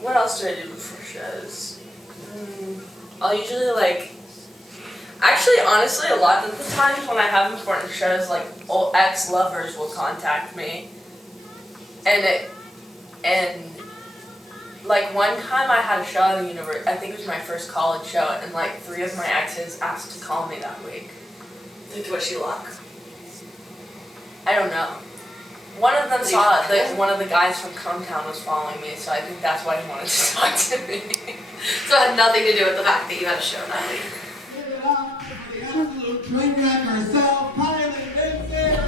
What else do I do before shows? I'll usually actually, honestly, a lot of the times when I have important shows, old ex-lovers will contact me. And one time I had a show at the university, I think it was my first college show, and 3 of my exes asked to call me that week. Was she luck? I don't know. One of them saw that one of the guys from Cometown was following me, so I think that's why he wanted to talk to me. So it had nothing to do with the fact that you had a show that week. Give it up for the absolute train wreck herself, Kylie, Vincent!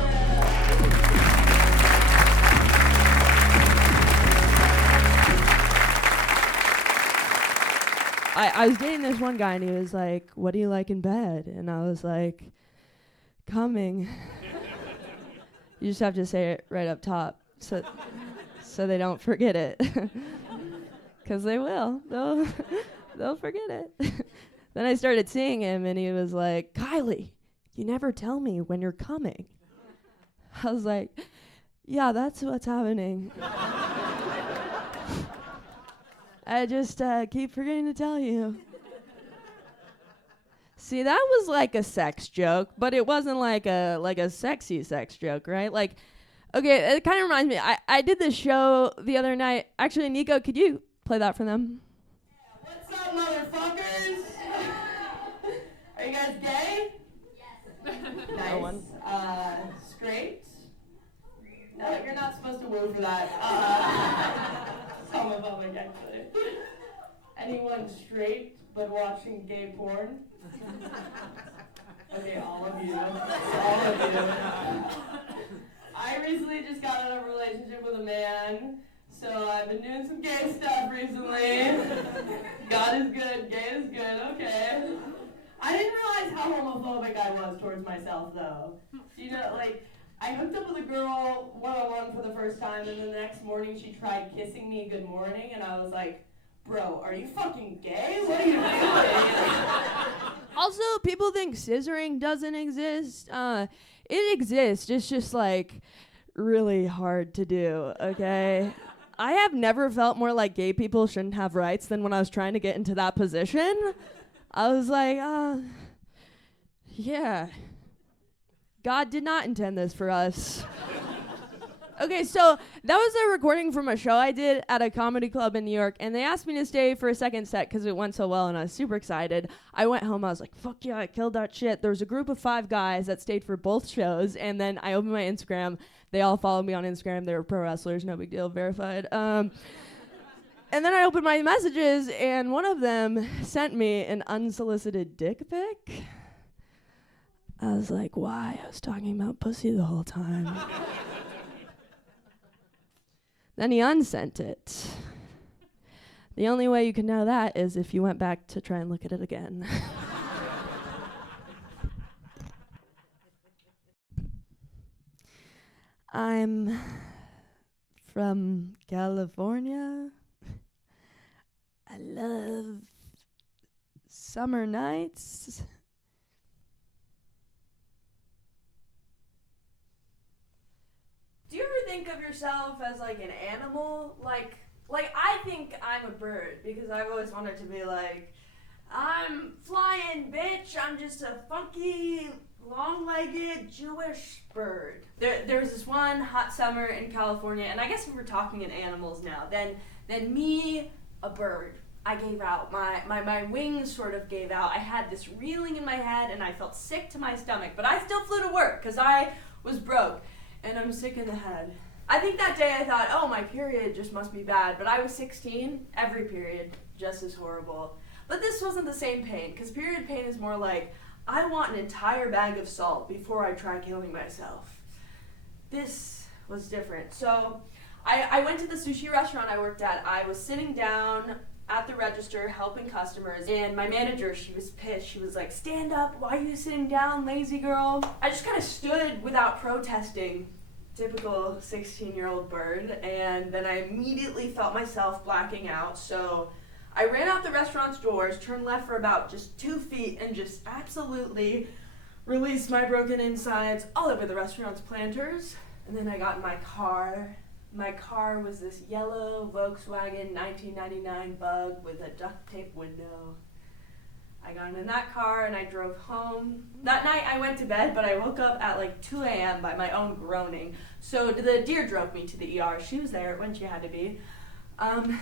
I was dating this one guy, and he was like, "What do you like in bed?" And I was like, "Coming." You just have to say it right up top, so they don't forget it, because they will. They'll forget it. Then I started seeing him, and he was like, "Kylie, you never tell me when you're coming." I was like, "Yeah, that's what's happening." I just keep forgetting to tell you. See, that was like a sex joke, but it wasn't like a sexy sex joke, right? Okay, it kind of reminds me. I did this show the other night. Actually, Nico, could you play that for them? What's up, motherfuckers? Are you guys gay? Yes. Nice. No one. Straight? No, you're not supposed to woo for that. Homophobic, actually. Anyone straight but watching gay porn? Okay, all of you. All of you. I recently just got out of a relationship with a man, so I've been doing some gay stuff recently. God is good, gay is good, okay. I didn't realize how homophobic I was towards myself, though. You know, I hooked up with a girl one-on-one for the first time, and then the next morning she tried kissing me good morning, and I was like, bro, are you fucking gay? What are you doing? Also, people think scissoring doesn't exist. It exists. It's just really hard to do, okay? I have never felt more like gay people shouldn't have rights than when I was trying to get into that position. I was like, yeah. God did not intend this for us. Okay, so that was a recording from a show I did at a comedy club in New York, and they asked me to stay for a second set because it went so well, and I was super excited. I went home, I was like, fuck yeah, I killed that shit. There was a group of 5 guys that stayed for both shows, and then I opened my Instagram. They all followed me on Instagram. They were pro wrestlers, no big deal, verified. And then I opened my messages, and one of them sent me an unsolicited dick pic. I was like, why? I was talking about pussy the whole time. Then he unsent it. The only way you can know that is if you went back to try and look at it again. I'm from California. I love summer nights. Do you ever think of yourself as an animal? Like I think I'm a bird because I've always wanted to be I'm flying, bitch. I'm just a funky, long-legged Jewish bird. There was this one hot summer in California, and I guess if we're talking in animals now, then me, a bird. I gave out. My wings sort of gave out. I had this reeling in my head, and I felt sick to my stomach, but I still flew to work because I was broke. And I'm sick in the head. I think that day I thought, oh, my period just must be bad. But I was 16, every period, just as horrible. But this wasn't the same pain, because period pain is more I want an entire bag of salt before I try killing myself. This was different. So I went to the sushi restaurant I worked at. I was sitting down at the register helping customers, and my manager, she was pissed. She was like, stand up, why are you sitting down, lazy girl? I just kind of stood without protesting, typical 16-year-old bird, and then I immediately felt myself blacking out, so I ran out the restaurant's doors, turned left for about just 2 feet, and just absolutely released my broken insides all over the restaurant's planters. And then I got in my car. My car was this yellow Volkswagen 1999 Bug with a duct tape window. I got in that car and I drove home. That night I went to bed, but I woke up at like 2 a.m. by my own groaning. So the deer drove me to the ER. She was there when she had to be. Okay.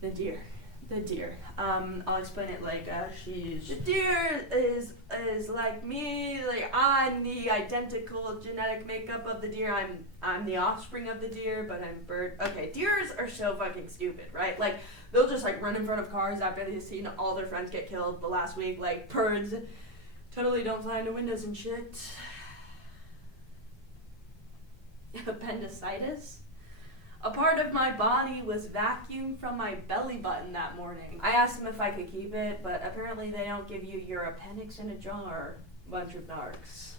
The deer. I'll explain it like the deer is like me. Like I'm the identical genetic makeup of the deer. I'm the offspring of the deer, but I'm bird. Okay, deers are so fucking stupid, right? Like they'll just like run in front of cars after they've seen all their friends get killed the last week. Like birds totally don't fly into windows and shit. Appendicitis. A part of my body was vacuumed from my belly button that morning. I asked them if I could keep it, but apparently they don't give you your appendix in a jar. Bunch of narcs.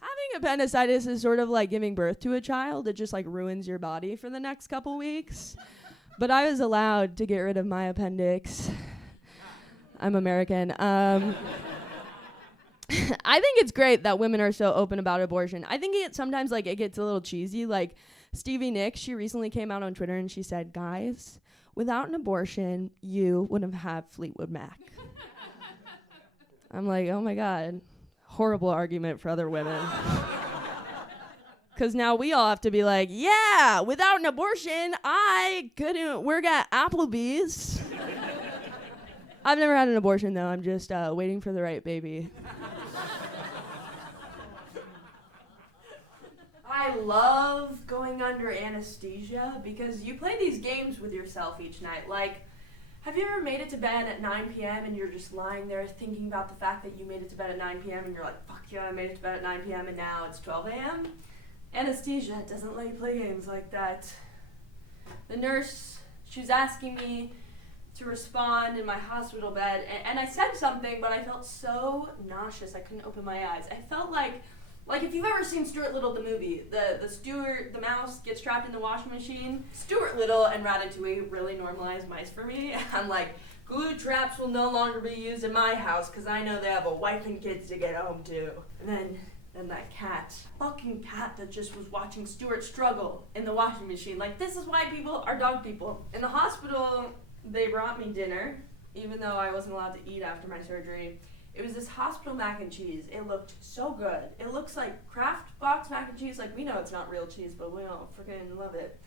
Having appendicitis is sort of like giving birth to a child. It just like ruins your body for the next couple weeks. But I was allowed to get rid of my appendix. I'm American. I think it's great that women are so open about abortion. I think sometimes like it gets a little cheesy. Like Stevie Nicks, she recently came out on Twitter and she said, guys, without an abortion, you wouldn't have Fleetwood Mac. I'm like, oh my God, horrible argument for other women. Because now we all have to be like, yeah, without an abortion, I couldn't work at Applebee's. I've never had an abortion though. I'm just waiting for the right baby. I love going under anesthesia because you play these games with yourself each night. Like, have you ever made it to bed at 9 p.m. and you're just lying there thinking about the fact that you made it to bed at 9 p.m. and you're like, fuck yeah, I made it to bed at 9 p.m. and now it's 12 a.m.? Anesthesia doesn't let you play games like that. The nurse, she was asking me to respond in my hospital bed, and I said something, but I felt so nauseous I couldn't open my eyes. I felt like if you've ever seen Stuart Little the movie, the mouse gets trapped in the washing machine. Stuart Little and Ratatouille really normalized mice for me. I'm like, glue traps will no longer be used in my house because I know they have a wife and kids to get home to. And then that fucking cat that just was watching Stuart struggle in the washing machine. Like, this is why people are dog people. In the hospital, they brought me dinner, even though I wasn't allowed to eat after my surgery. It was this hospital mac and cheese. It looked so good. It looks like Kraft box mac and cheese. Like, we know it's not real cheese, but we all freaking love it.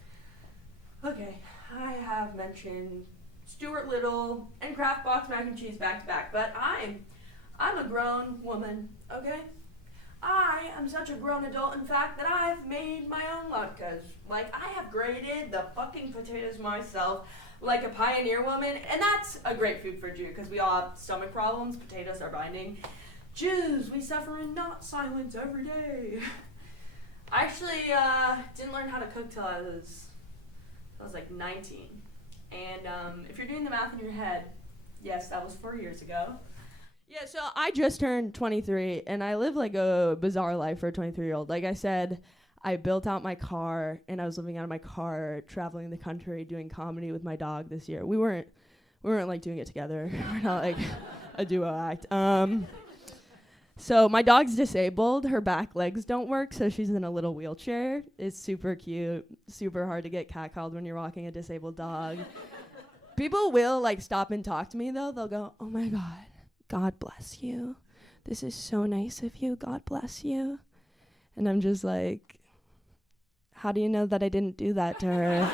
Okay, I have mentioned Stuart Little and Kraft box mac and cheese back to back, but I'm a grown woman, okay? I am such a grown adult, in fact, that I've made my own latkes. Like, I have grated the fucking potatoes myself like a pioneer woman, and that's a great food for a Jew, because we all have stomach problems. Potatoes are binding. Jews, we suffer in not silence every day. I actually didn't learn how to cook till I was like 19. And if you're doing the math in your head, yes, that was 4 years ago. Yeah, so I just turned 23, and I live like a bizarre life for a 23-year-old. Like I said, I built out my car, and I was living out of my car, traveling the country, doing comedy with my dog this year. We weren't like doing it together. We're not like a duo act. So my dog's disabled. Her back legs don't work, so she's in a little wheelchair. It's super cute, super hard to get catcalled when you're walking a disabled dog. People will like stop and talk to me though. They'll go, "Oh my God, God bless you. This is so nice of you. God bless you." And I'm just like, how do you know that I didn't do that to her?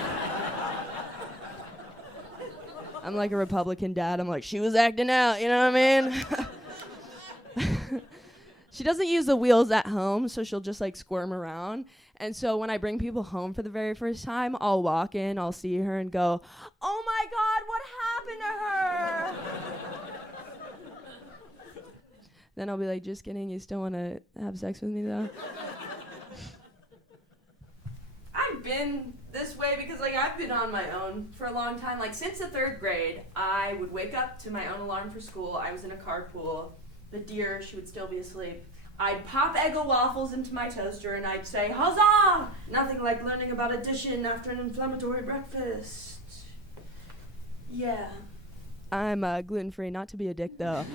I'm like a Republican dad. I'm like, she was acting out, you know what I mean? She doesn't use the wheels at home, so she'll just like squirm around. And so when I bring people home for the very first time, I'll walk in, I'll see her and go, "Oh my God, what happened to her?" Then I'll be like, "Just kidding, you still want to have sex with me though?" I've been this way because like I've been on my own for a long time. Like since the 3rd grade, I would wake up to my own alarm for school. I was in a carpool. The deer, she would still be asleep. I'd pop Eggo waffles into my toaster and I'd say, "Huzzah!" Nothing like learning about addition after an inflammatory breakfast. Yeah. I'm gluten-free, not to be a dick though.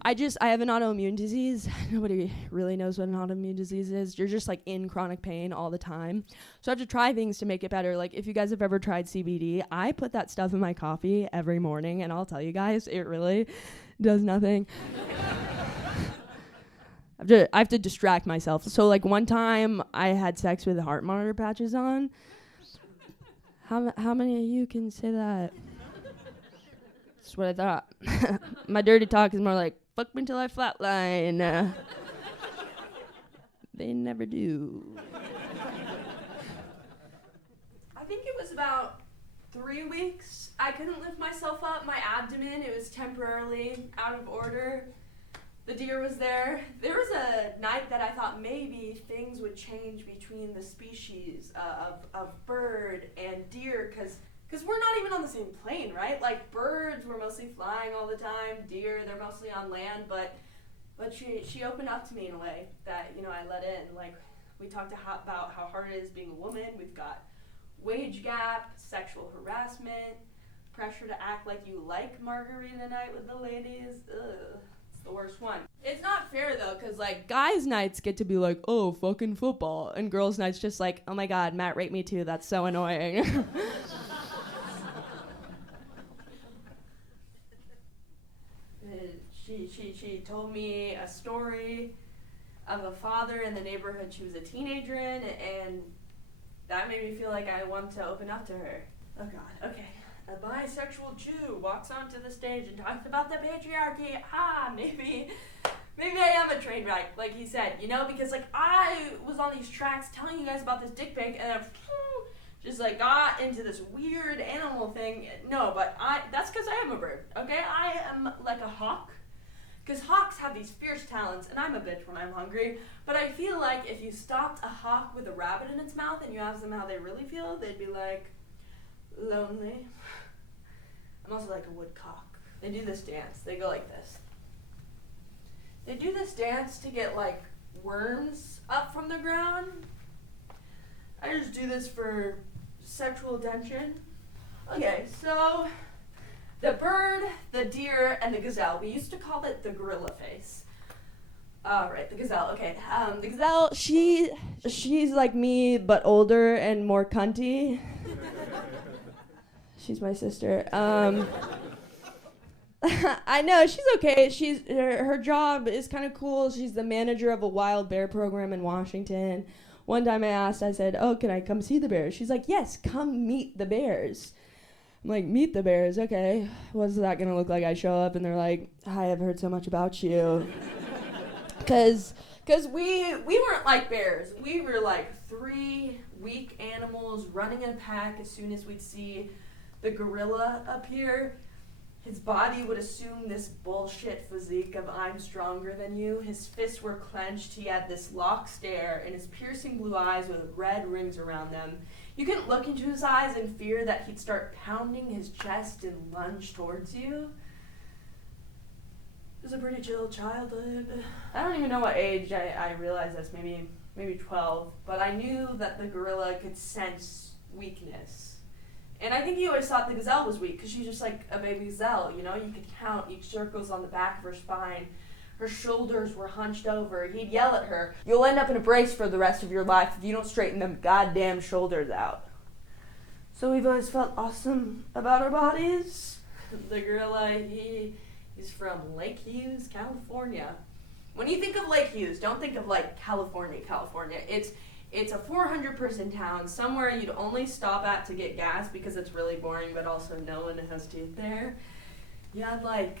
I have an autoimmune disease. Nobody really knows what an autoimmune disease is. You're just like in chronic pain all the time. So I have to try things to make it better. Like if you guys have ever tried CBD, I put that stuff in my coffee every morning, and I'll tell you guys, it really does nothing. I have to distract myself. So like one time I had sex with heart monitor patches on. How many of you can say that? That's what I thought. My dirty talk is more like, fuck me till I flatline. They never do. I think it was about 3 weeks. I couldn't lift myself up. My abdomen, it was temporarily out of order. The deer was there. There was a night that I thought maybe things would change between the species of bird and deer, because we're not even on the same plane, right? Like birds were mostly flying all the time. Deer, they're mostly on land. But she opened up to me in a way that, you know, I let in. Like we talked about how hard it is being a woman. We've got wage gap, sexual harassment, pressure to act like you like margarita night with the ladies. Ugh. The worst one. It's not fair though, because like guys' nights get to be like, oh, fucking football, and girls' nights just like, oh my god, Matt raped me too, that's so annoying. She told me a story of a father in the neighborhood she was a teenager in, and that made me feel like I wanted to open up to her. Oh god, okay. A bisexual Jew walks onto the stage and talks about the patriarchy. Maybe I am a train wreck, like he said, you know, because like I was on these tracks telling you guys about this dick pic, and then just like got into this weird animal thing. No, but that's because I am a bird, okay? I am like a hawk, because hawks have these fierce talents, and I'm a bitch when I'm hungry, but I feel like if you stopped a hawk with a rabbit in its mouth and you asked them how they really feel, they'd be like, lonely. I'm also like a woodcock. They do this dance. They go like this. They do this dance to get like worms up from the ground. I just do this for sexual attention. Okay, so the bird, the deer, and the gazelle. We used to call it the gorilla face. Right, the gazelle. Okay, the gazelle. She's like me, but older and more cunty. She's my sister. I know, she's okay. Her job is kind of cool. She's the manager of a wild bear program in Washington. One time I said, oh, can I come see the bears? She's like, yes, come meet the bears. I'm like, meet the bears, okay. What's that gonna look like? I show up and they're like, hi, I've heard so much about you. Cause we weren't like bears. We were like 3 weak animals running in a pack as soon as we'd see the gorilla up here. His body would assume this bullshit physique of I'm stronger than you. His fists were clenched. He had this lock stare and his piercing blue eyes with red rings around them. You couldn't look into his eyes in fear that he'd start pounding his chest and lunge towards you. It was a pretty chill childhood. I don't even know what age I realized this, maybe 12, but I knew that the gorilla could sense weakness. And I think he always thought the gazelle was weak because she's just like a baby gazelle, you know? You could count each circles on the back of her spine. Her shoulders were hunched over. He'd yell at her, you'll end up in a brace for the rest of your life if you don't straighten them goddamn shoulders out. So we've always felt awesome about our bodies. The gorilla, he's from Lake Hughes, California. When you think of Lake Hughes, don't think of like California. It's a 400-person town, somewhere you'd only stop at to get gas because it's really boring, but also no one has teeth there. You had like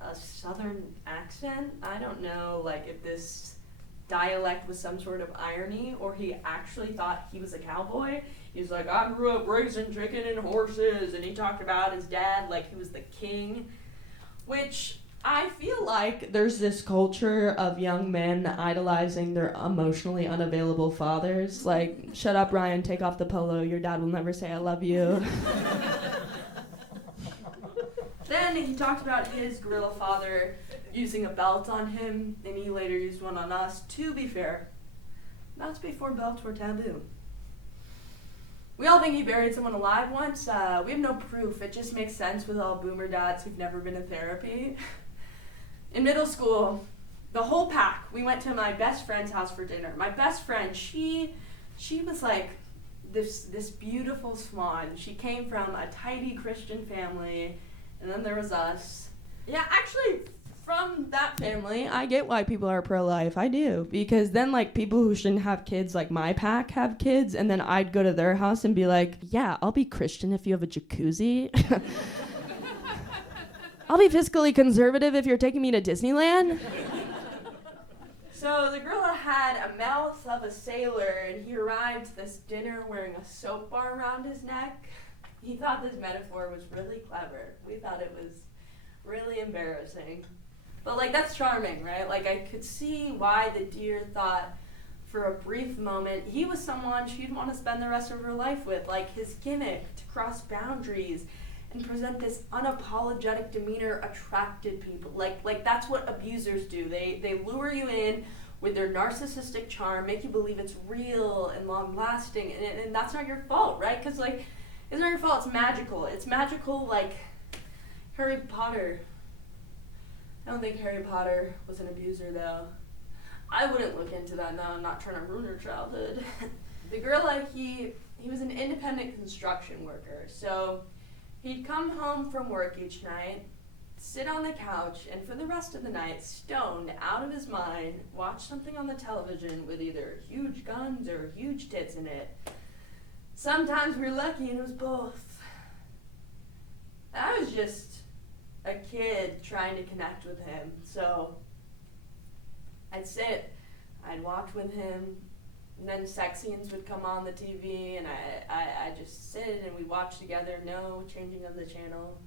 a southern accent. I don't know like if this dialect was some sort of irony or he actually thought he was a cowboy. He's like, I grew up raising chicken and horses, and he talked about his dad like he was the king, which I feel like there's this culture of young men idolizing their emotionally unavailable fathers. Like, shut up, Ryan, take off the polo. Your dad will never say I love you. Then he talked about his gorilla father using a belt on him, and he later used one on us. To be fair, that's before belts were taboo. We all think he buried someone alive once. We have no proof. It just makes sense with all boomer dads who've never been in therapy. In middle school, the whole pack, we went to my best friend's house for dinner. My best friend, she was like this beautiful swan. She came from a tidy Christian family, and then there was us. Yeah, actually, from that family, I get why people are pro-life. I do. Because then, like, people who shouldn't have kids, like my pack, have kids, and then I'd go to their house and be like, yeah, I'll be Christian if you have a jacuzzi. I'll be fiscally conservative if you're taking me to Disneyland. So the gorilla had a mouth of a sailor, and he arrived to this dinner wearing a soap bar around his neck. He thought this metaphor was really clever. We thought it was really embarrassing. But, like, that's charming, right? Like, I could see why the deer thought for a brief moment he was someone she'd want to spend the rest of her life with. Like, his gimmick to cross boundaries and present this unapologetic demeanor attracted people. Like that's what abusers do. They lure you in with their narcissistic charm, make you believe it's real and long-lasting, and that's not your fault, right? Because, like, it's not your fault, it's magical. It's magical like Harry Potter. I don't think Harry Potter was an abuser, though. I wouldn't look into that now. I'm not trying to ruin her childhood. The gorilla, he was an independent construction worker, so he'd come home from work each night, sit on the couch, and for the rest of the night, stoned out of his mind, watch something on the television with either huge guns or huge tits in it. Sometimes we were lucky and it was both. I was just a kid trying to connect with him, so I'd sit, I'd watch with him, and then sex scenes would come on the TV, and I just sit and we watch together, no changing of the channel.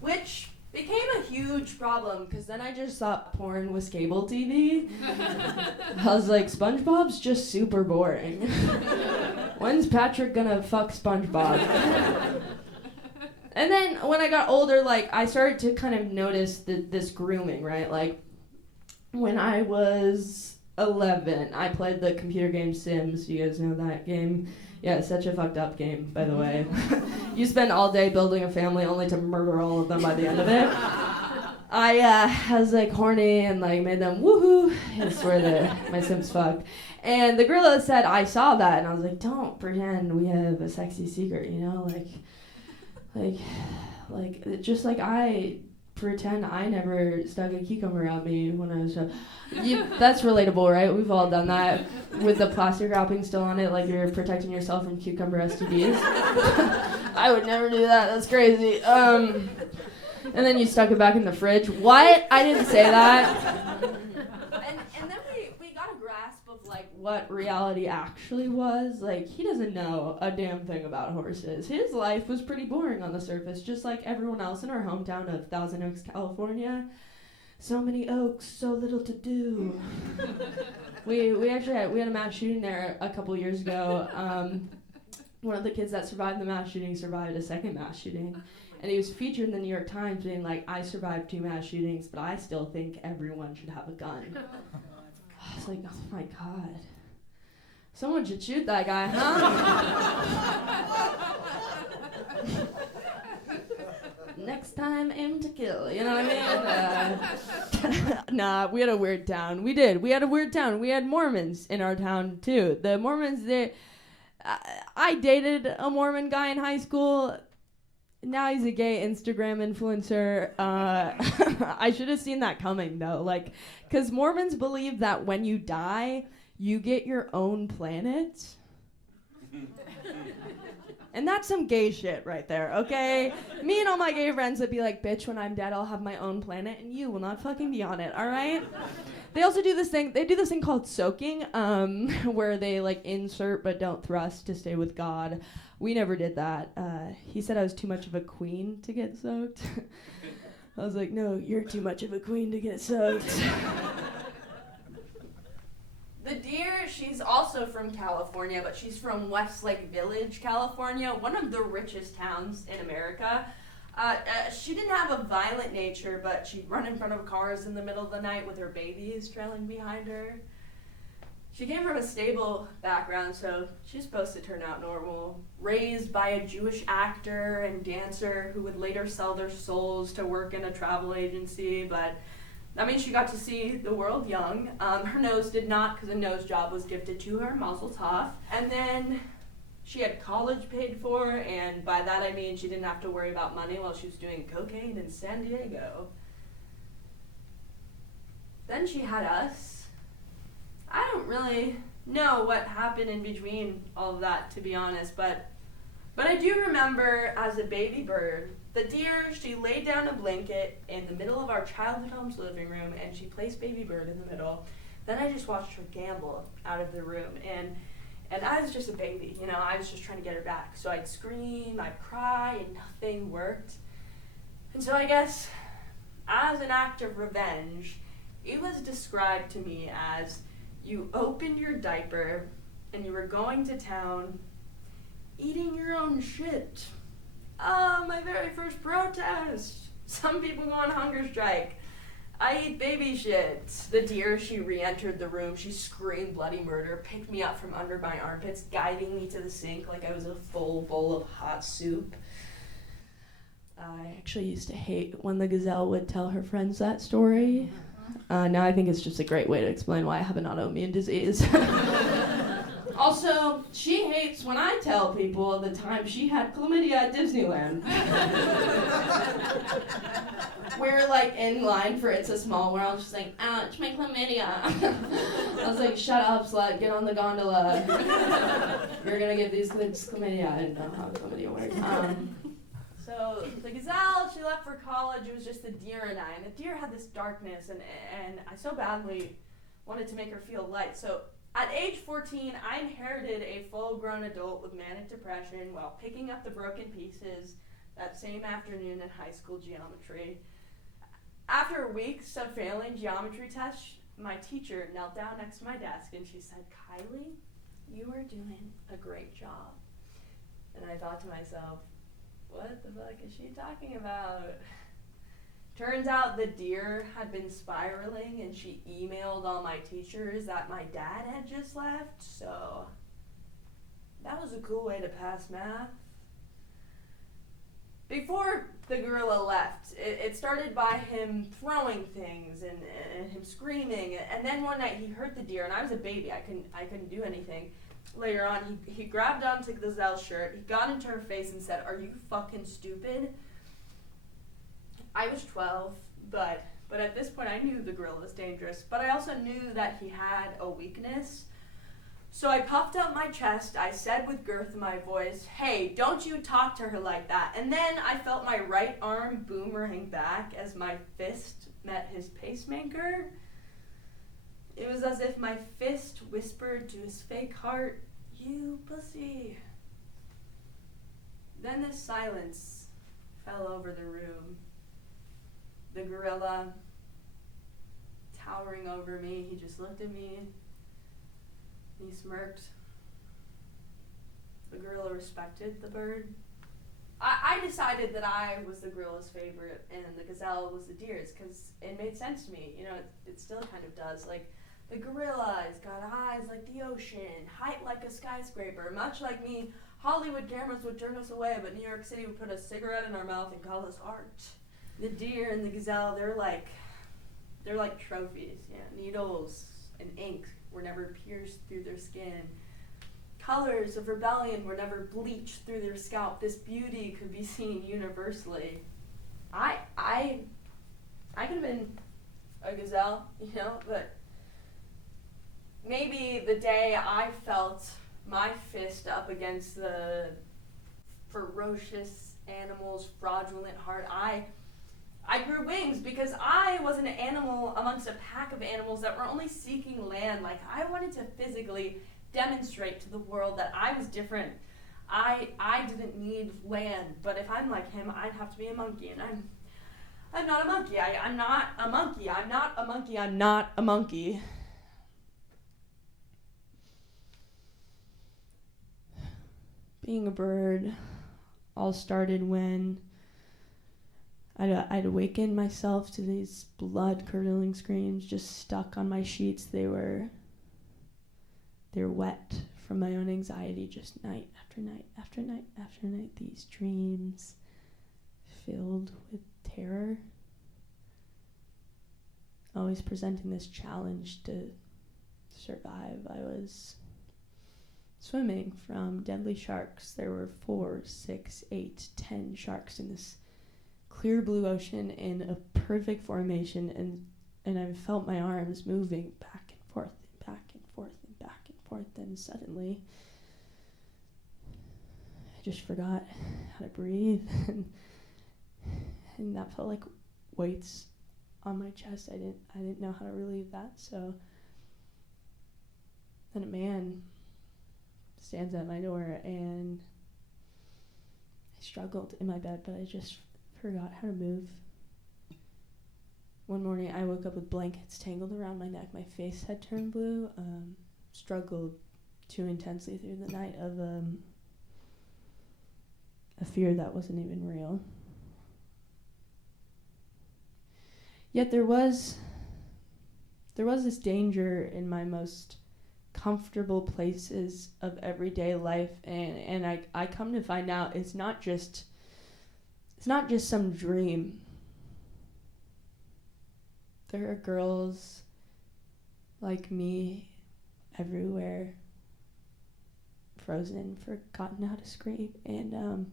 Which became a huge problem, because then I just thought porn was cable TV. I was like, SpongeBob's just super boring. When's Patrick gonna fuck SpongeBob? And then when I got older, like, I started to kind of notice this grooming, right? Like, when I was 11, I played the computer game Sims. You guys know that game? Yeah, it's such a fucked up game, by the way. You spend all day building a family only to murder all of them by the end of it. I was like horny and like made them woohoo. I swear my Sims fucked. And the gorilla said, I saw that, and I was like, don't pretend we have a sexy secret, you know? Like just like I pretend I never stuck a cucumber out me when I was that's relatable, right? We've all done that with the plastic wrapping still on it, like you're protecting yourself from cucumber STDs. I would never do that. That's crazy. And then you stuck it back in the fridge. What? I didn't say that. And then we got a grasp of like what reality actually was. Like, he doesn't know a damn thing about horses. His life was pretty boring on the surface, just like everyone else in our hometown of Thousand Oaks, California. So many oaks, so little to do. we actually had a mass shooting there a couple years ago. One of the kids that survived the mass shooting survived a second mass shooting. And he was featured in the New York Times being like, I survived 2 mass shootings, but I still think everyone should have a gun. I was like, oh my God. Someone should shoot that guy, huh? Next time, aim to kill, you know what I mean? Nah, we had a weird town. We had a weird town. We had Mormons in our town, too. The Mormons, I dated a Mormon guy in high school. Now he's a gay Instagram influencer. I should have seen that coming, though. Like, because Mormons believe that when you die, you get your own planet. And that's some gay shit right there, okay? Me and all my gay friends would be like, bitch, when I'm dead, I'll have my own planet, and you will not fucking be on it, all right? They also do this thing called soaking, where they, like, insert but don't thrust to stay with God. We never did that. He said I was too much of a queen to get soaked. I was like, no, you're too much of a queen to get soaked. The deer, she's also from California, but she's from Westlake Village, California, one of the richest towns in America. She didn't have a violent nature, but she'd run in front of cars in the middle of the night with her babies trailing behind her. She came from a stable background, so she's supposed to turn out normal. Raised by a Jewish actor and dancer who would later sell their souls to work in a travel agency, but that means she got to see the world young. Her nose did not, because a nose job was gifted to her, mazel tov. And then she had college paid for, and by that I mean she didn't have to worry about money while she was doing cocaine in San Diego. Then she had us. I don't really know what happened in between all of that, to be honest, but I do remember as a baby bird, the deer, she laid down a blanket in the middle of our childhood home's living room, and she placed baby bird in the middle. Then I just watched her gamble out of the room, and I was just a baby, you know, I was just trying to get her back. So I'd scream, I'd cry, and nothing worked. And so I guess, as an act of revenge, it was described to me as you opened your diaper and you were going to town eating your own shit. My very first protest. Some people go on hunger strike. I eat baby shit. The deer, she re-entered the room. She screamed bloody murder, picked me up from under my armpits, guiding me to the sink like I was a full bowl of hot soup. I actually used to hate when the gazelle would tell her friends that story. Now I think it's just a great way to explain why I have an autoimmune disease. Also, she hates when I tell people the time she had chlamydia at Disneyland. We're like in line for It's a Small World. She's like, ouch, my chlamydia. I was like, shut up, slut, get on the gondola. You're gonna give these kids chlamydia. I didn't know how chlamydia worked. So the gazelle, she left for college. It was just the deer and I. And the deer had this darkness, and I so badly wanted to make her feel light. So at age 14, I inherited a full-grown adult with manic depression while picking up the broken pieces that same afternoon in high school geometry. After weeks of failing geometry tests, my teacher knelt down next to my desk and she said, "Kylie, you are doing a great job." And I thought to myself, what the fuck is she talking about? Turns out the deer had been spiraling and she emailed all my teachers that my dad had just left, so that was a cool way to pass math. Before the gorilla left, it started by him throwing things and him screaming, and then one night he hurt the deer, and I was a baby, I couldn't do anything. Later on, he grabbed onto the gazelle's shirt, he got into her face and said, "Are you fucking stupid?" I was 12, but at this point I knew the gorilla was dangerous, but I also knew that he had a weakness. So I puffed up my chest, I said with girth in my voice, "Hey, don't you talk to her like that." And then I felt my right arm boomerang back as my fist met his pacemaker. It was as if my fist whispered to his fake heart, "You pussy." Then this silence fell over the room. The gorilla, towering over me, he just looked at me, he smirked. The gorilla respected the bird. I decided that I was the gorilla's favorite and the gazelle was the deer's because it made sense to me. You know, it still kind of does. Like, the gorilla has got eyes like the ocean, height like a skyscraper. Much like me, Hollywood cameras would turn us away, but New York City would put a cigarette in our mouth and call us art. The deer and the gazelle, they're like trophies. Yeah, needles and ink were never pierced through their skin. Colors of rebellion were never bleached through their scalp. This beauty could be seen universally. I could have been a gazelle, you know, but maybe the day I felt my fist up against the ferocious animal's fraudulent heart, I grew wings because I was an animal amongst a pack of animals that were only seeking land. Like, I wanted to physically demonstrate to the world that I was different. I didn't need land, but if I'm like him, I'd have to be a monkey, and I'm not a monkey. I'm not a monkey. I'm not a monkey. I'm not a monkey. Being a bird all started when I'd awaken myself to these blood-curdling screams just stuck on my sheets. They were they're wet from my own anxiety, just night after night after night after night, these dreams filled with terror, always presenting this challenge to survive. I was swimming from deadly sharks. There were 4, 6, 8, 10 sharks in this clear blue ocean in a perfect formation, and I felt my arms moving back and forth and back and forth and back and forth, and suddenly I just forgot how to breathe, and that felt like weights on my chest. I didn't know how to relieve that. So then a man stands at my door, and I struggled in my bed, but I just forgot how to move. One morning I woke up with blankets tangled around my neck. My face had turned blue. Struggled too intensely through the night of a fear that wasn't even real. Yet there was this danger in my most comfortable places of everyday life, and I come to find out it's not just some dream. There are girls like me everywhere, frozen, forgotten how to scream, and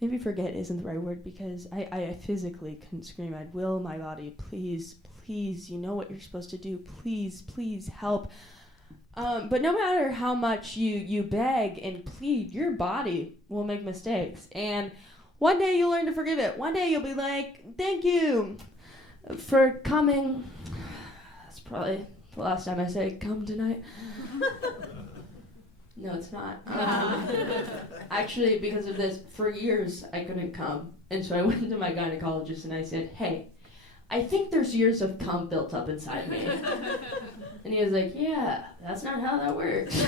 maybe forget isn't the right word, because I physically couldn't scream. I'd will my body, please, please, you know what you're supposed to do, please, please help. But no matter how much you beg and plead, your body will make mistakes. And one day you'll learn to forgive it. One day you'll be like, thank you for coming. That's probably the last time I say come tonight. No, it's not. Actually, because of this, for years I couldn't come. And so I went to my gynecologist and I said, hey, I think there's years of cum built up inside me. And he was like, yeah, that's not how that works.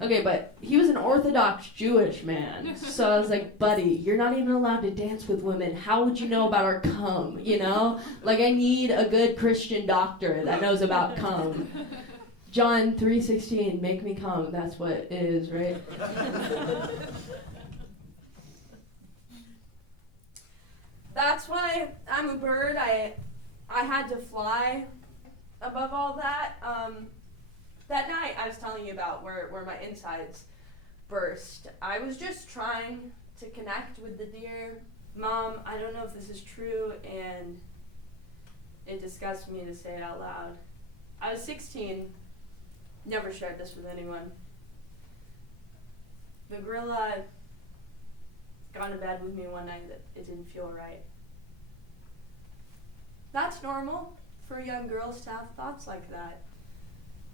Okay, but he was an Orthodox Jewish man. So I was like, buddy, you're not even allowed to dance with women. How would you know about our cum, you know? Like, I need a good Christian doctor that knows about cum. John 3:16, make me come. That's what it is, right? That's why I'm a bird. I had to fly above all that. That night I was telling you about where my insides burst. I was just trying to connect with the deer. Mom, I don't know if this is true, and it disgusts me to say it out loud. I was 16, never shared this with anyone. The gorilla got into bed with me one night that it didn't feel right. That's normal for young girls to have thoughts like that.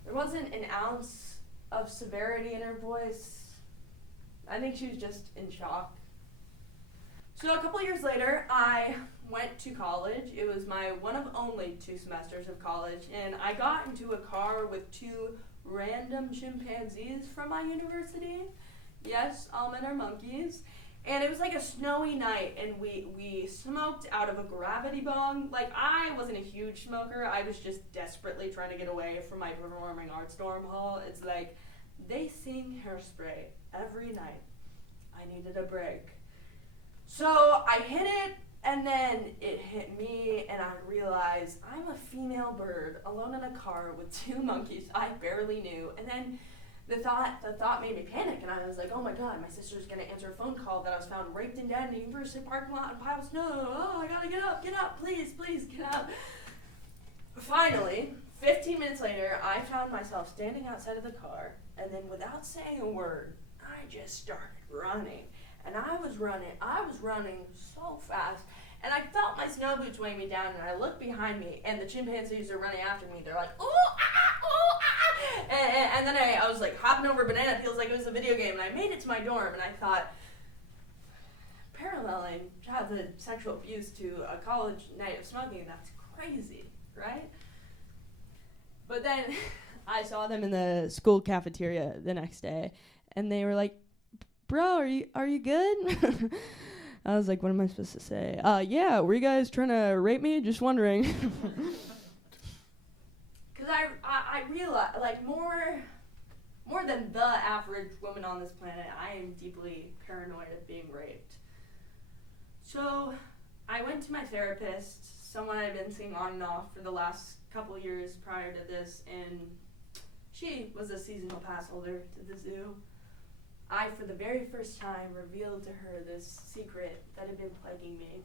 There wasn't an ounce of severity in her voice. I think she was just in shock. So a couple years later, I went to college. It was my one of only 2 semesters of college, and I got into a car with 2 random chimpanzees from my university. Yes, all men are monkeys. And it was like a snowy night, and we smoked out of a gravity bong. Like, I wasn't a huge smoker. I was just desperately trying to get away from my performing arts dorm hall. It's like, they sing Hairspray every night. I needed a break. So I hit it, and then it hit me, and I realized I'm a female bird alone in a car with 2 monkeys I barely knew. And then the thought made me panic, and I was like, oh my god, my sister's gonna answer a phone call that I was found raped and dead in the university parking lot in piles of snow. Oh, I gotta get up, please, get up. Finally, 15 minutes later, I found myself standing outside of the car, and then without saying a word, I just started running. And I was running so fast, and I felt my snow boots weighing me down, and I looked behind me, and the chimpanzees are running after me. They're like, ooh, ah, ooh, ah. And then I was like hopping over banana peels like it was a video game, and I made it to my dorm, and I thought, paralleling childhood sexual abuse to a college night of smoking, that's crazy, right? But then I saw them in the school cafeteria the next day, and they were like, bro, are you good? I was like, what am I supposed to say? Yeah, were you guys trying to rape me? Just wondering. Because I realize, like, more than the average woman on this planet, I am deeply paranoid of being raped. So I went to my therapist, someone I've been seeing on and off for the last couple years prior to this, and she was a seasonal pass holder to the zoo. I, for the very first time, revealed to her this secret that had been plaguing me.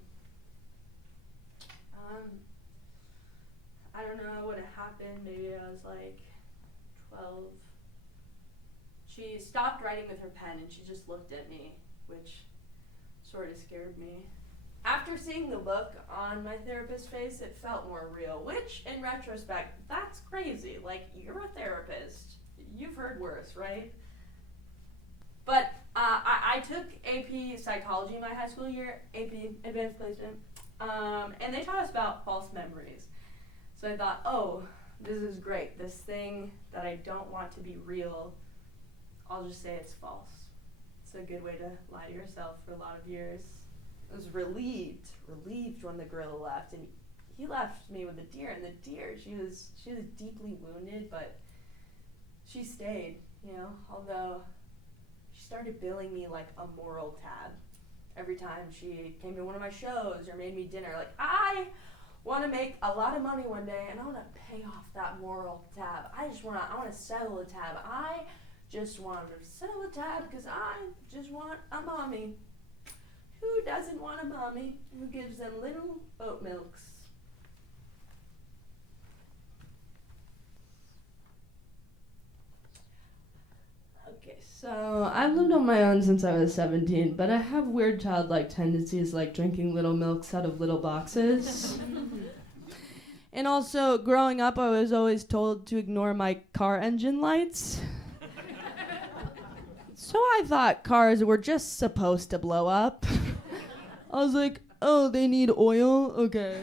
I don't know what had happened. Maybe I was like 12. She stopped writing with her pen and she just looked at me, which sort of scared me. After seeing the look on my therapist's face, it felt more real, which, in retrospect, that's crazy. Like, you're a therapist. You've heard worse, right? But I took AP Psychology my high school year, AP Advanced Placement, and they taught us about false memories. So I thought, oh, this is great. This thing that I don't want to be real, I'll just say it's false. It's a good way to lie to yourself for a lot of years. I was relieved when the gorilla left, and he left me with the deer, and the deer, she was deeply wounded, but she stayed, you know, although she started billing me like a moral tab every time she came to one of my shows or made me dinner. Like, I want to make a lot of money one day, and I want to pay off that moral tab. I want to settle a tab. I just want to settle a tab because I just want a mommy. Who doesn't want a mommy who gives them little oat milks? Okay, so I've lived on my own since I was 17, but I have weird childlike tendencies like drinking little milks out of little boxes. And also, growing up, I was always told to ignore my car engine lights. So I thought cars were just supposed to blow up. I was like, oh, they need oil? Okay.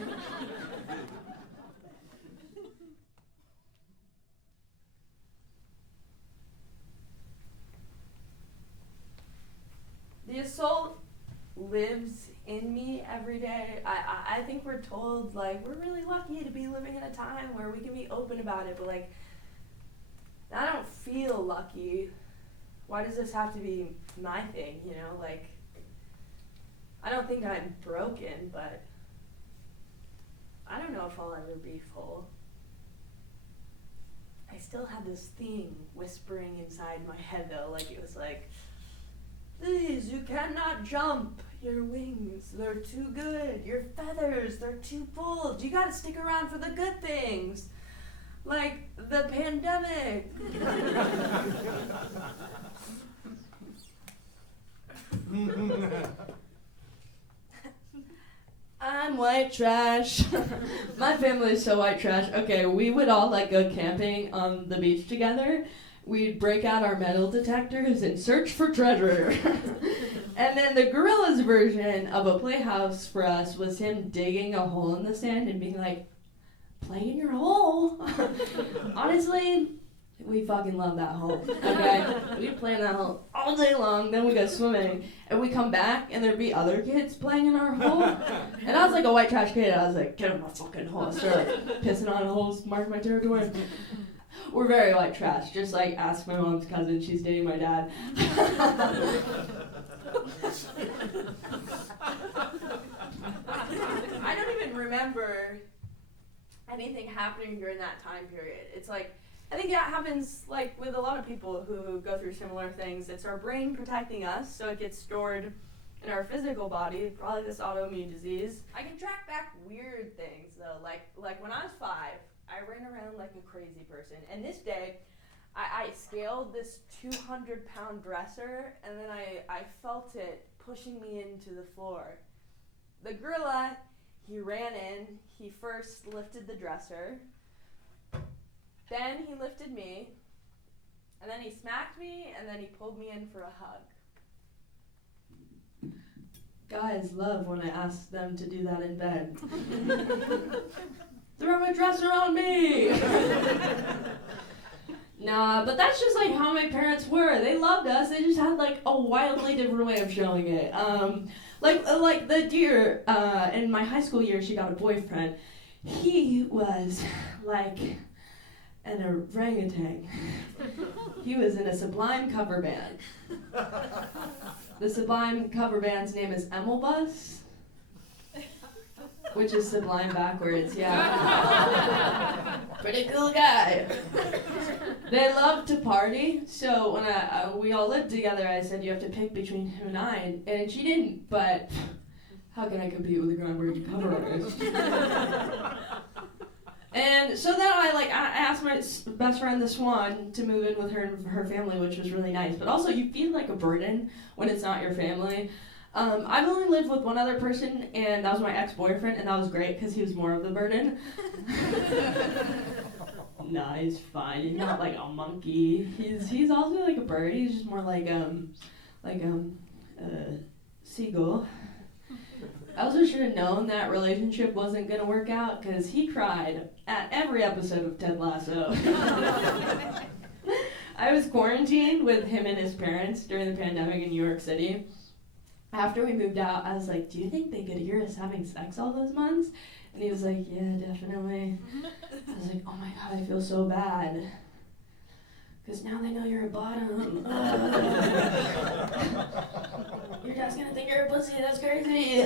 The assault lives in me every day. I think we're told, like, we're really lucky to be living in a time where we can be open about it, but, like, I don't feel lucky. Why does this have to be my thing, you know? Like, I don't think I'm broken, but I don't know if I'll ever be full. I still have this thing whispering inside my head, though, like it was like, please, you cannot jump. Your wings, they're too good. Your feathers, they're too bold. You gotta stick around for the good things. Like the pandemic. I'm white trash. My family is so white trash. Okay, we would all like go camping on the beach together. We'd break out our metal detectors and search for treasure. And then the gorilla's version of a playhouse for us was him digging a hole in the sand and being like, play in your hole. Honestly, we fucking love that hole, okay? We'd play in that hole all day long, then we go swimming, and we come back, and there'd be other kids playing in our hole. And I was like a white trash kid. I was like, get in my fucking hole. Start like, pissing on holes, mark my territory. We're very white trash. Just like ask my mom's cousin. She's dating my dad. I don't even remember anything happening during that time period. It's like, I think that happens like with a lot of people who go through similar things. It's our brain protecting us, so it gets stored in our physical body, probably this autoimmune disease. I can track back weird things though, like when I was 5, I ran around like a crazy person, and this day, I scaled this 200-pound dresser, and then I felt it pushing me into the floor. The gorilla, he ran in, he first lifted the dresser, then he lifted me, and then he smacked me, and then he pulled me in for a hug. Guys love when I ask them to do that in bed. Throw a dresser on me! Nah, but that's just like how my parents were. They loved us. They just had like a wildly different way of showing it. Like the deer in my high school year, she got a boyfriend. He was like and a orangutan. He was in a Sublime cover band. The Sublime cover band's name is Emelbus, which is Sublime backwards, yeah. Pretty cool guy. They love to party, so when we all lived together, I said you have to pick between him and I, and she didn't, but how can I compete with a groundbreaking cover artist? And so then I asked my best friend, the Swan, to move in with her and her family, which was really nice. But also, you feel like a burden when it's not your family. I've only lived with one other person, and that was my ex-boyfriend, and that was great because he was more of the burden. Nah, he's fine. He's not like a monkey. He's also like a bird. He's just more like seagull. I also should have known that relationship wasn't gonna work out because he cried at every episode of Ted Lasso. I was quarantined with him and his parents during the pandemic in New York City. After we moved out, I was like, do you think they could hear us having sex all those months? And he was like, yeah, definitely. I was like, oh my god, I feel so bad. Because now they know you're a bottom. Your dad's gonna think you're a pussy, that's crazy.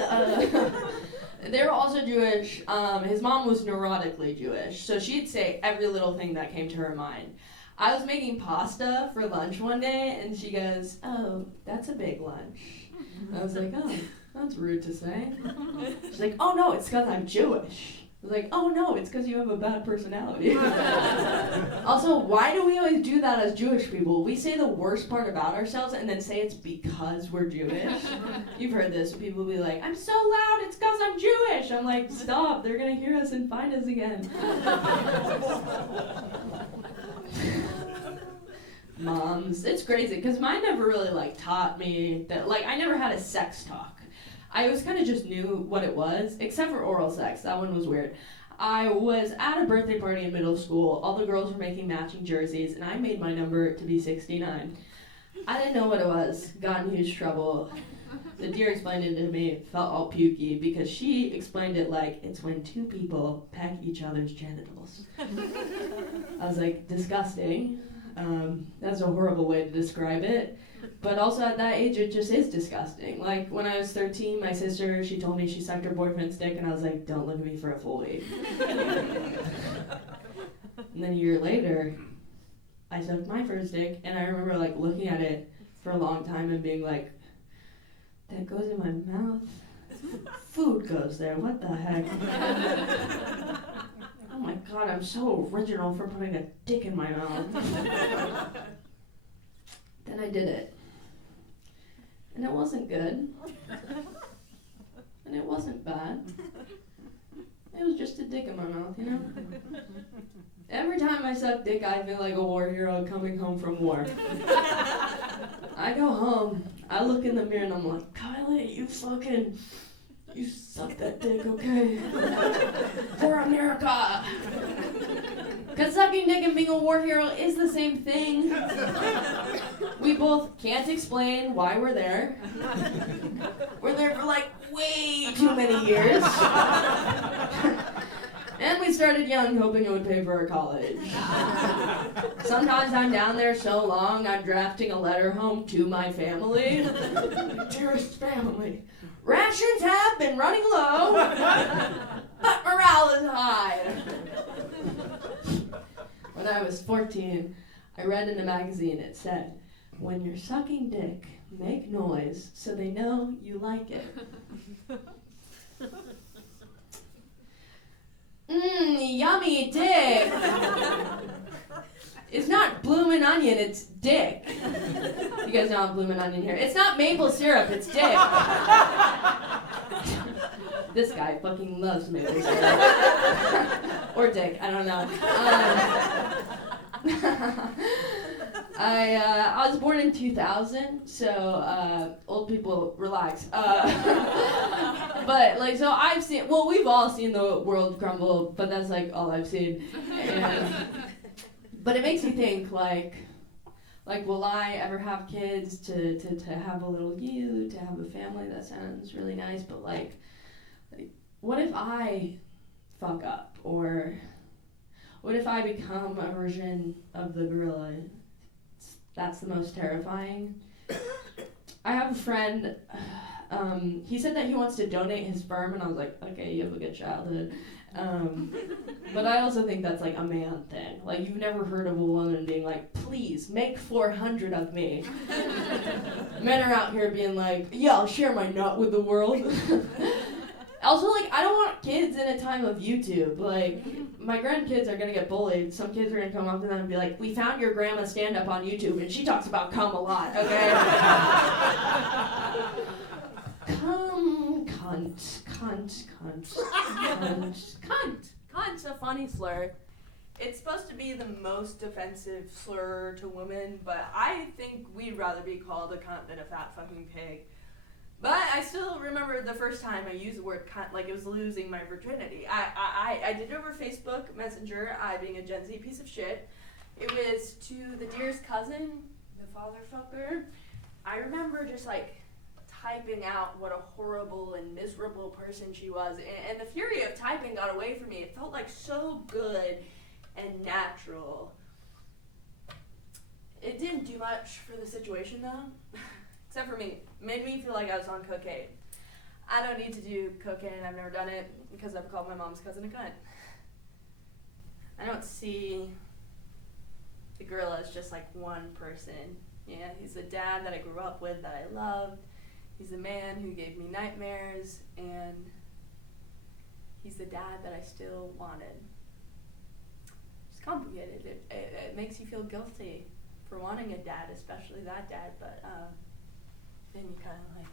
They were also Jewish. His mom was neurotically Jewish, so she'd say every little thing that came to her mind. I was making pasta for lunch one day, and she goes, oh, that's a big lunch. I was like, oh, that's rude to say. She's like, oh no, it's because I'm Jewish. I was like, oh no, it's because you have a bad personality. Also, why do we always do that as Jewish people? We say the worst part about ourselves and then say it's because we're Jewish. You've heard this. People be like, I'm so loud, it's because I'm Jewish. I'm like, stop, they're going to hear us and find us again. Moms, it's crazy because mine never really taught me that, I never had a sex talk. I always kind of just knew what it was, except for oral sex. That one was weird. I was at a birthday party in middle school. All the girls were making matching jerseys, and I made my number to be 69. I didn't know what it was. Got in huge trouble. The dear explained it to me. Felt all pukey because she explained it like it's when two people peck each other's genitals. I was like, disgusting. That's a horrible way to describe it. But also at that age, it just is disgusting. Like, when I was 13, my sister, she told me she sucked her boyfriend's dick, and I was like, don't look at me for a full week. And then a year later, I sucked my first dick, and I remember, looking at it for a long time and being like, that goes in my mouth? Food goes there, what the heck? Oh my god, I'm so original for putting a dick in my mouth. Then I did it. And it wasn't good. And it wasn't bad. It was just a dick in my mouth, you know? Every time I suck dick, I feel like a war hero coming home from war. I go home, I look in the mirror and I'm like, Kylie, you suck that dick, okay? For America! Because sucking dick and being a war hero is the same thing. We both can't explain why we're there. We're there for way too many years. And we started young, hoping it would pay for our college. Sometimes I'm down there so long, I'm drafting a letter home to my family. Dearest family, rations have been running low, but morale is high. When I was 14, I read in a magazine, it said, when you're sucking dick, make noise so they know you like it. Yummy dick. It's not bloomin' onion, it's dick. You guys know I'm bloomin' onion here. It's not maple syrup, it's dick. This guy fucking loves maple syrup. Or dick, I don't know. I was born in 2000, so old people relax. But so I've seen. Well, we've all seen the world crumble, but that's all I've seen. But it makes you think will I ever have kids to have a little you, to have a family? That sounds really nice, but what if I fuck up or What if I become a version of the gorilla? That's the most terrifying. I have a friend, he said that he wants to donate his sperm, and I was like, okay, you have a good childhood. But I also think that's like a man thing. Like, you've never heard of a woman being like, please, make 400 of me. Men are out here being like, yeah, I'll share my nut with the world. Also, like, I don't want kids in a time of YouTube. Like, my grandkids are gonna get bullied. Some kids are gonna come up to them and be like, we found your grandma stand-up on YouTube, and she talks about cum a lot, okay? Cunt's a funny slur. It's supposed to be the most offensive slur to women, but I think we'd rather be called a cunt than a fat fucking pig. But I still remember the first time I used the word cunt like it was losing my virginity. I did it over Facebook Messenger, I being a Gen Z piece of shit. It was to the dearest cousin, the father fucker. I remember just like typing out what a horrible and miserable person she was. And the fury of typing got away from me. It felt like so good and natural. It didn't do much for the situation though. Except for me. Made me feel like I was on cocaine. I don't need to do cocaine, I've never done it, because I've called my mom's cousin a cunt. I don't see the gorilla as just like one person. Yeah, he's the dad that I grew up with that I loved. He's the man who gave me nightmares, and he's the dad that I still wanted. It's complicated. It makes you feel guilty for wanting a dad, especially that dad, but then you kind of like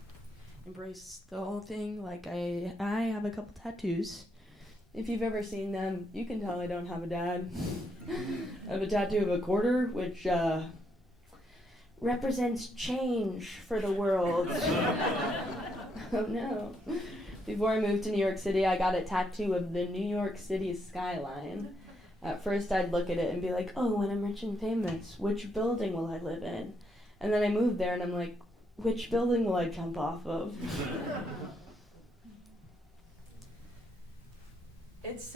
embrace the whole thing. Like I have a couple tattoos. If you've ever seen them, you can tell I don't have a dad. I have a tattoo of a quarter, which represents change for the world. Oh no. Before I moved to New York City, I got a tattoo of the New York City skyline. At first I'd look at it and be like, oh, when I'm rich and famous, which building will I live in? And then I moved there and I'm like, which building will I jump off of? It's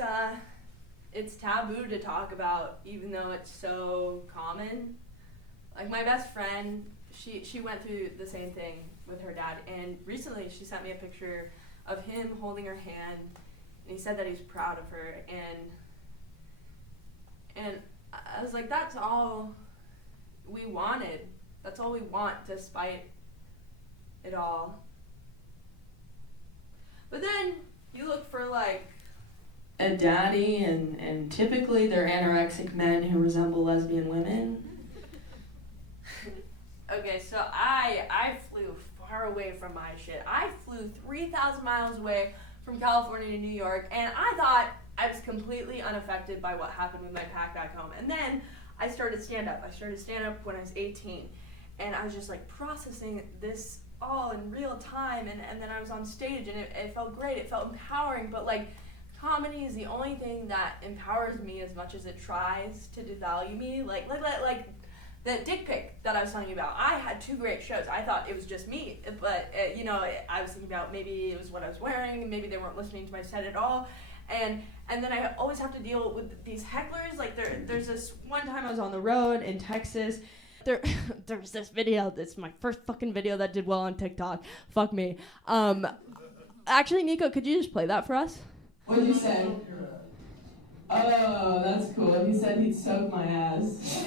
taboo to talk about, even though it's so common. Like my best friend, she went through the same thing with her dad, and recently she sent me a picture of him holding her hand, and he said that he's proud of her, and I was like, that's all we wanted. That's all we want, despite it all. But then you look for like a daddy, and typically they're anorexic men who resemble lesbian women. Okay, so I flew far away from my shit. I flew 3,000 miles away from California to New York, and I thought I was completely unaffected by what happened with my pack back home. And then I started stand-up. I started stand-up when I was 18, and I was just like processing this all in real time, and then I was on stage, and it felt great. It felt empowering, but like comedy is the only thing that empowers me as much as it tries to devalue me. Like the dick pic that I was telling you about. I had 2 great shows. I thought it was just me, but I was thinking about maybe it was what I was wearing, maybe they weren't listening to my set at all, and then I always have to deal with these hecklers. Like there's this one time I was on the road in Texas. There was this video. This is my first fucking video that did well on TikTok. Fuck me. Actually, Nico, could you just play that for us? What'd you say? Oh, that's cool. He said he'd soak my ass.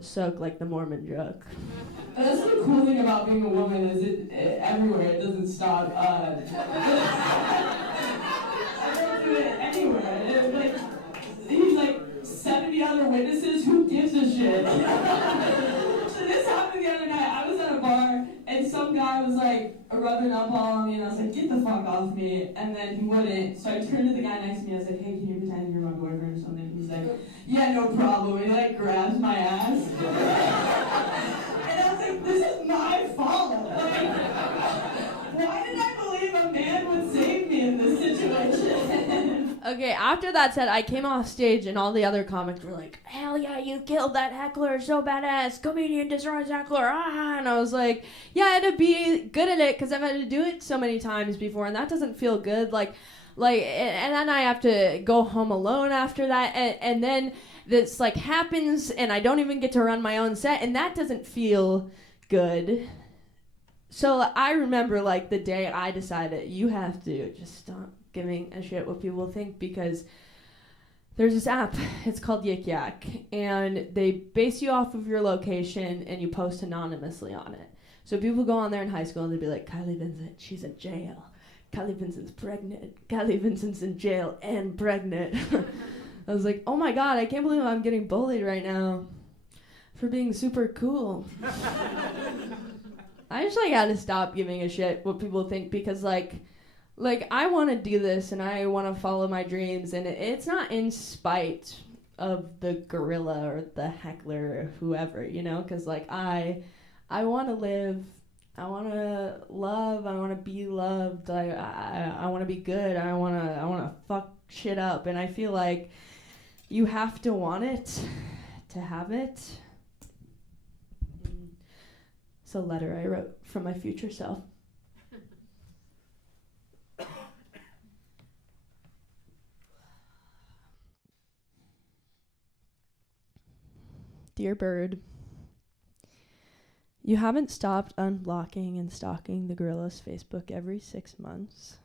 Soak like the Mormon joke. That's the cool thing about being a woman is it everywhere. It doesn't stop. I don't do it anywhere. He's like 70 other witnesses. Who gives a shit? So this happened the other night. I was at a bar and some guy was like rubbing up on me, and I was like, get the fuck off me. And then he wouldn't. So I turned to the guy next to me. I was like, hey, can you pretend you're my boyfriend or something? He's like, yeah, no problem. And he like grabs my ass. And I was like, this is my fault. Like, why did I believe a man would save me in this situation? Okay, after that set, I came off stage and all the other comics were like, hell yeah, you killed that heckler, so badass, comedian destroys heckler, ah, and I was like, yeah, I had to be good at it because I've had to do it so many times before, and that doesn't feel good. Like, Like, and then I have to go home alone after that, and then this like happens, and I don't even get to run my own set, and that doesn't feel good. So I remember like the day I decided you have to just stop giving a shit what people think, because there's this app, it's called Yik Yak, and they base you off of your location and you post anonymously on it. So people go on there in high school and they'd be like, Kylie Vincent, she's in jail. Kylie Vincent's pregnant. Kylie Vincent's in jail and pregnant. I was like, oh my God, I can't believe I'm getting bullied right now for being super cool. I just like had to stop giving a shit what people think, because like I want to do this and I want to follow my dreams, and it's not in spite of the gorilla or the heckler or whoever, you know, because like I want to live, I want to love, I want to be loved, I want to be good, I want to fuck shit up, and I feel like you have to want it to have it. It's a letter I wrote from my future self. Dear bird, you haven't stopped unblocking and stalking the gorilla's Facebook every 6 months.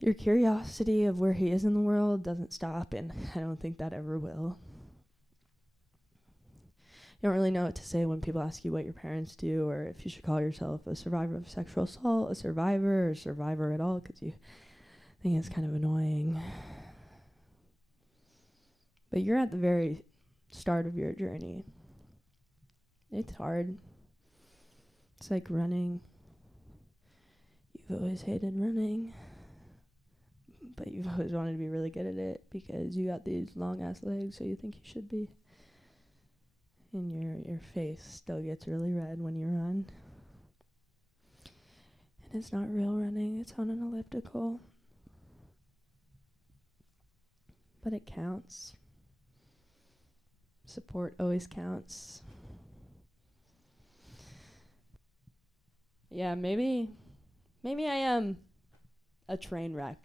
Your curiosity of where he is in the world doesn't stop, and I don't think that ever will. You don't really know what to say when people ask you what your parents do, or if you should call yourself a survivor of sexual assault, a survivor, or survivor at all, because you think it's kind of annoying. But you're at the very start of your journey. It's hard. It's like running. You've always hated running, but you've always wanted to be really good at it because you got these long ass legs, so you think you should be. And your face still gets really red when you run. And it's not real running, it's on an elliptical. But it counts. Support always counts. Yeah, maybe I am a train wreck.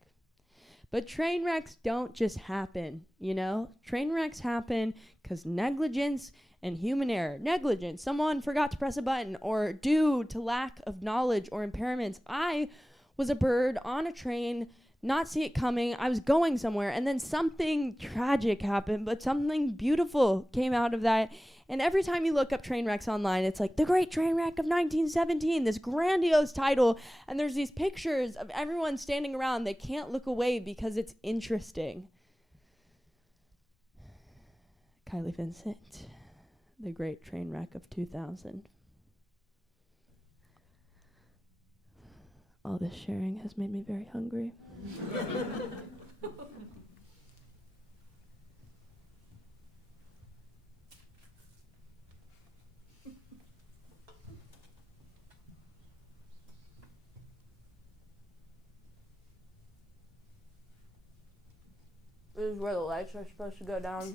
But train wrecks don't just happen, you know? Train wrecks happen because negligence and human error. Negligence, someone forgot to press a button, or due to lack of knowledge or impairments. I was a bird on a train, not see it coming. I was going somewhere, and then something tragic happened, but something beautiful came out of that. And every time you look up train wrecks online, it's like the Great Train Wreck of 1917, this grandiose title, and there's these pictures of everyone standing around. They can't look away because it's interesting. Kylie Vincent, the Great Train Wreck of 2000. All this sharing has made me very hungry. This is where the lights are supposed to go down.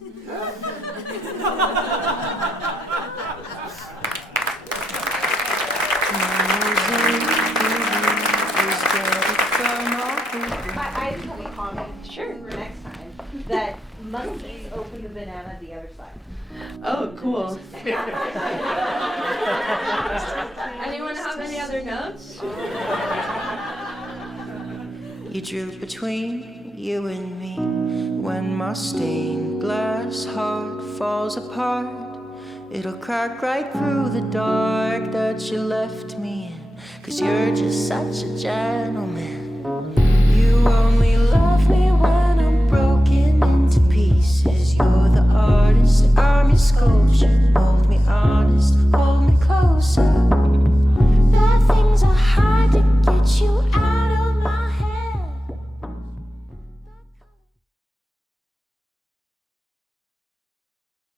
I just have a comment. Sure. For next time, that monkeys open the banana the other side. Oh, cool. Anyone have any other notes? You drew between you and me when my stained glass heart falls apart. It'll crack right through the dark that you left me in, 'cause you're just such a gentleman. You only love me when